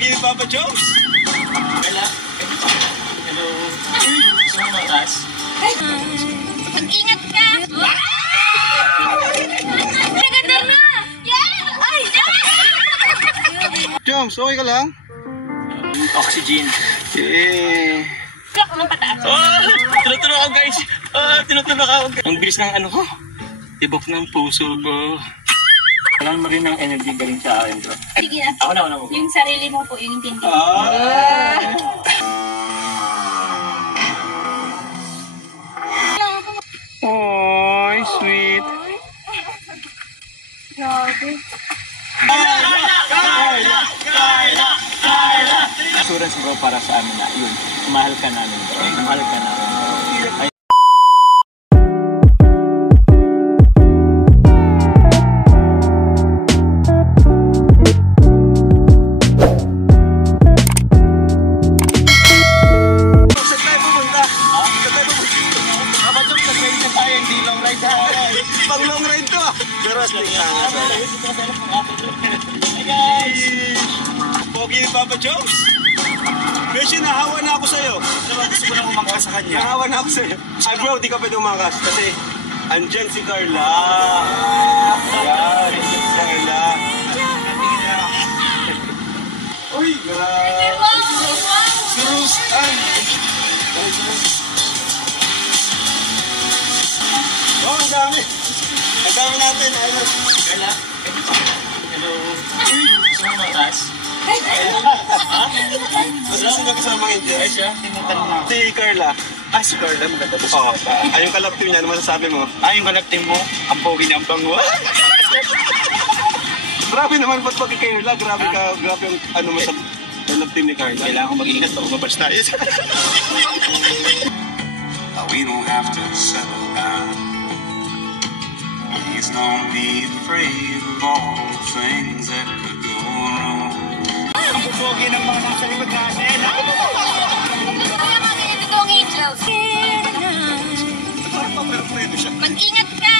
Pogi ni Papa Jones. Wala. Hello. Gusto mo matas? Mag-ingat ka! Naganda na! Yeah! Ay! Jones, okay ka lang? Oxygen. Eh. Clock ng pataas. Tinutulog ako guys. Tinutulog ako. Ang bilis ng ano ko. Tibok ng puso ko. Kailangan mo rin ng energy galing sa akin bro. Sige na. Ako na. Yung sarili mo po, yung tindi. Oh, sweet. Grabe. Assurance bro para sa amin na yun. Mahal ka namin bro. Mahal ka namin bro. Pang long ride to ah. Pero astig ka nga. Hey guys! Pogi ni Papa Jones. Beshi, nahawa na ako sa'yo. Gusto ko na umangkas sa kanya. Nahawa na ako sa'yo. Ay bro, di ka pwede umakas kasi andyan si Carla. Yan, andyan si Carla. Uy, grabe. Si Rose Ann. Oh, ang dami. Ang dami natin. Ayun. Carla? Hello. Gusto mo matas? Mas gusto na kasama ng Indian. Ay siya? Tinutanong ako. Si Carla. Si Carla. Maganda po Oo. Ay, yung kalap team niya, ano masasabi mo? Yung kalapting mo, ang pogi niya ang bango. Grabe naman, ba't pag Carla? Grabe ka, grabe yung ano mo sa kalap team ni Carla. Kailangan ko mag-ingat pa, umabas tayo. We don't have to settle down. Please don't be afraid of all the things that could go wrong. Ang pupogi ng mga nasa likod natin. Kaya mga ganyan totoong angels. Mag-ingat ka!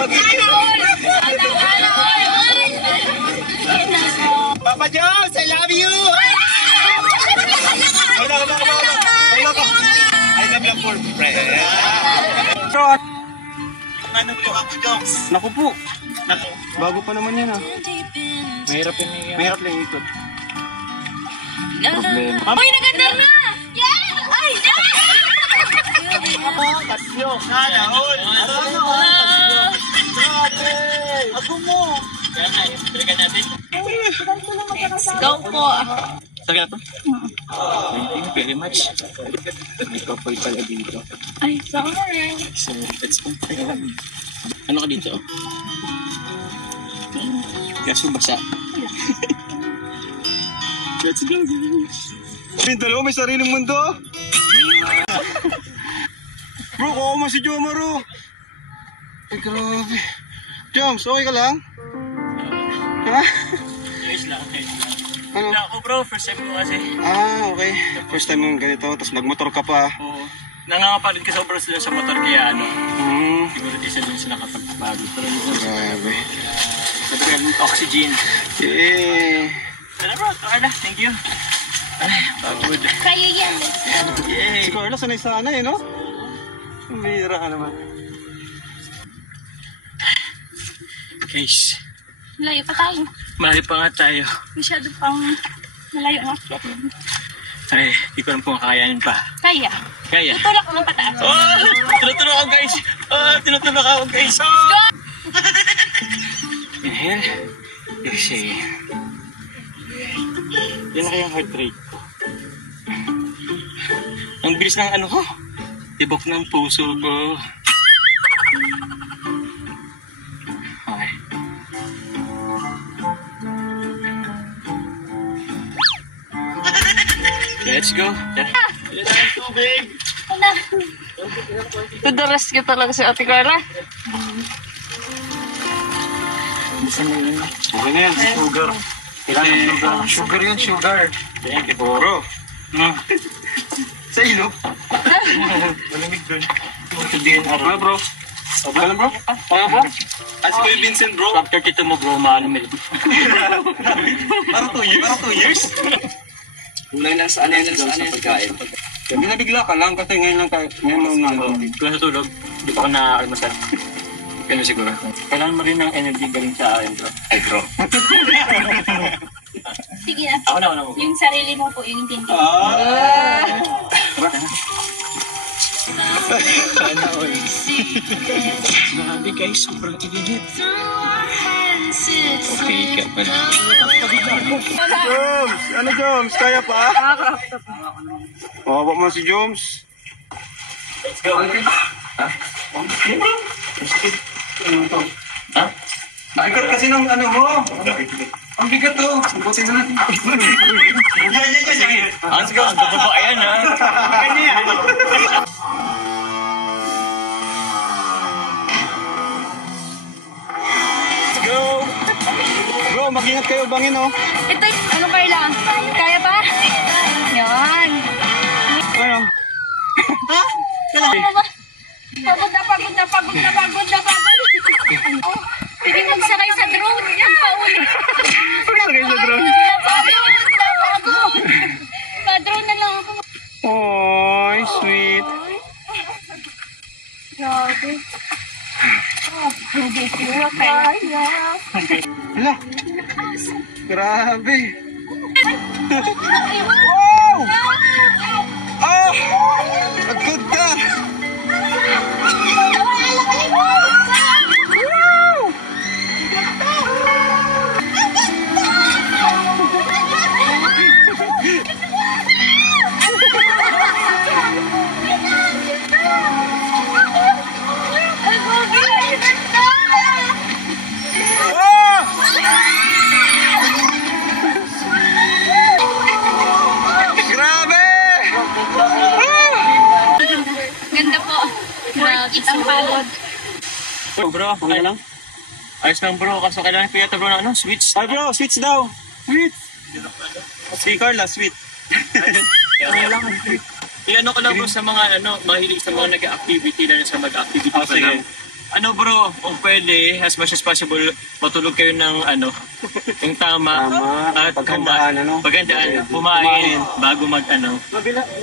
Sana all! Sana all! Papa Jones, I love you! I love you for friend. Ano ba yung Papa Jones? Naku po. Bago pa naman yan ah. Mahirap yun Mahirap lang ito. Problema. Uy, naganda na! Yeah! Ay! Tasyo! Sana all! Sana all! Grabe! Ako mo! Kaya nga, balikan natin. Go po! Sabi na to? Thank you very much. May kapoy pala dito. Ay, sorry. So, let's go. Ano ka dito? Kaso basa. Let's go. Yung dalawa may sariling mundo. Bro, kuha mo si Jomaro. Ay, grabe. Joms, okay ka lang? Ha? Ayos lang. Ano? Wala ako bro, first time ko kasi. Okay. First time mo ganito, tapos nagmotor ka pa. Oo. Nangangapalit ka sa bros sa motor kaya ano. Hmm. Siguro isa din sila kapagbago. Pero Grabe. sabi ka, oxygen. Eh. Tara bro, Carla, thank you. Ay, pagod. Kayo yan, let's go. Yay! Si Carla, sanay-sanay, no? Bihira ka naman. Guys, Malayo pa tayo. mahali pa nga tayo. Masyado pang malayo ang akyat. Ay, di ko alam kung kakayanin pa. Kaya. Kaya. Tutulak ng pataas. Tinutulog ako guys. Tinutulog ako guys. Go! Inhale. Exhale. Yan na kayang heart rate ko. Ang bilis ng ano ko. Tibok ng puso ko. Okay. Let's go. Yan ang tubig. Ano? To the rescue talaga si Ate Carla. Saan na yun? Okay na yan. Sugar. Kailangan sugar. Sugar yun, sugar. Thank you, bro. Sa ilog. Malamig dun. Ito din, bro. Okay lang bro? Kaya bro? As Kuya Vincent bro. After tito mo bro, maano mo. Parang 2 years? Parang 2 years? Kulang lang sa pagkain. Nabigla ka lang kasi ngayon lang Kung sa tulog, di pa ako na-almasal. Ganun siguro. Kailangan mo rin ng energy galing sa akin bro. Ay bro. Sige na. Ako na. Yung sarili mo po, yung tindi. Sana all. Grabe guys, sobrang init. Okay ka pa. Joms! Ano Joms? Kaya pa? Mawawa mo si Joms. Let's go. Ha? Bigat kasi ng ano mo. Ang bigat to. Butin na natin. Let's go. Ang babae ha. Kanya. Go! Bro, mag-ingat kayo bangin oh. Ito, ano kailangan? Kaya pa? Yan. Ano? Pagod na. Oh, pwede magsakay sa drone. Yan pa uli. Magsakay sa drone? Pa-drone na lang ako. Oy, sweet. Grabe. Hindi ko kaya. Hala. Grabe. Wow! Ah! Pagod ka. Ganda po. Kitang pagod. Bro, okay lang? Ayos lang bro, kaso kailangan ko yata bro ng switch. Ay bro, switch daw. Sweet. Si Carla, sweet. Iano ko lang bro sa mga mahilig sa mga nag-activity na sa mag-activity pa sige. lang. Bro, kung pwede, as much as possible, matulog kayo ng yung tama. At Paghandaan, paghandaan, kumain bago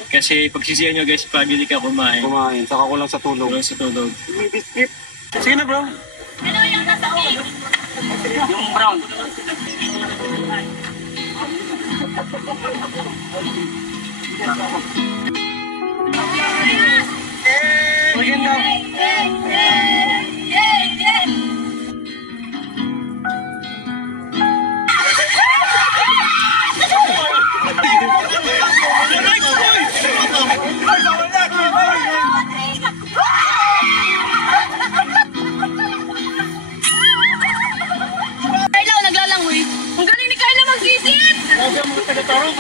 Kasi pagsisiyan nyo guys, pag hindi ka kumain. Kumain, saka ko lang sa tulog. Tulog sa tulog. May biscuit. Sige na bro. Ano yung nasabi? Yung brown. Maganda. Carla, naglalangoy. Ang galing ni Carla mag-visit! Sabi ang taga-tarong!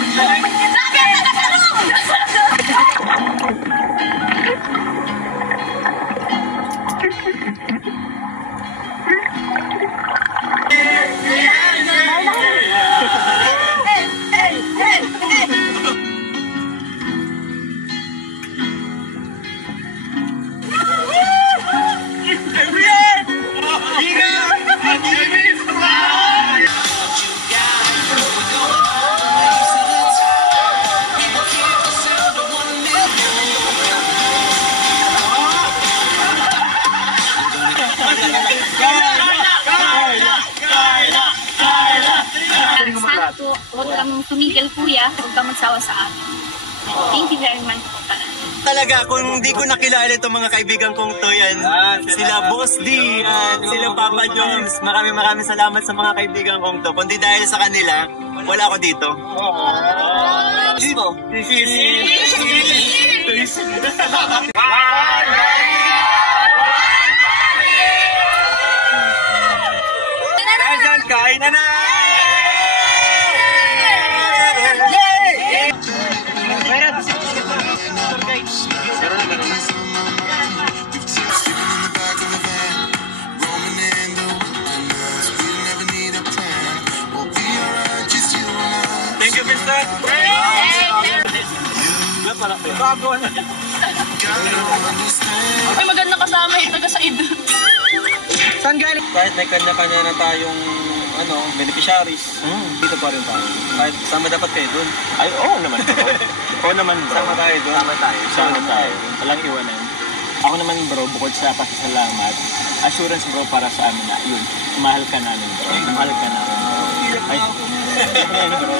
Sana po, huwag kang tumigil kuya, huwag kang magsawa sa amin. Thank you very much po pala. Talaga, kung hindi ko nakilala itong mga kaibigan kong to, yan. Sila Boss D, yan. Sila Papa Jones. Maraming salamat sa mga kaibigan kong to. Kundi dahil sa kanila, wala ako dito. Kain na na! Thank you, Mr. Ay, maganda kasama yung taga-side. Saan galing? Kahit may kanya-kanya na tayong beneficiaries, dito pa rin tayo. Kahit sama dapat kayo dun. Ay, oo naman bro. Oo naman bro. Sama tayo dun. Sama tayo. Walang iwanan. Ako naman bro, bukod sa pasasalamat, assurance bro para sa amin na yun. Mahal ka namin bro. Mahal ka namin bro. Ay, yan bro.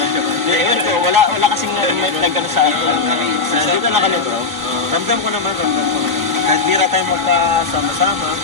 Ewan ko, wala kasing nag-ano sa akin. Dito na kami bro. Ramdam ko naman. Kahit bira tayo magkasama-sama,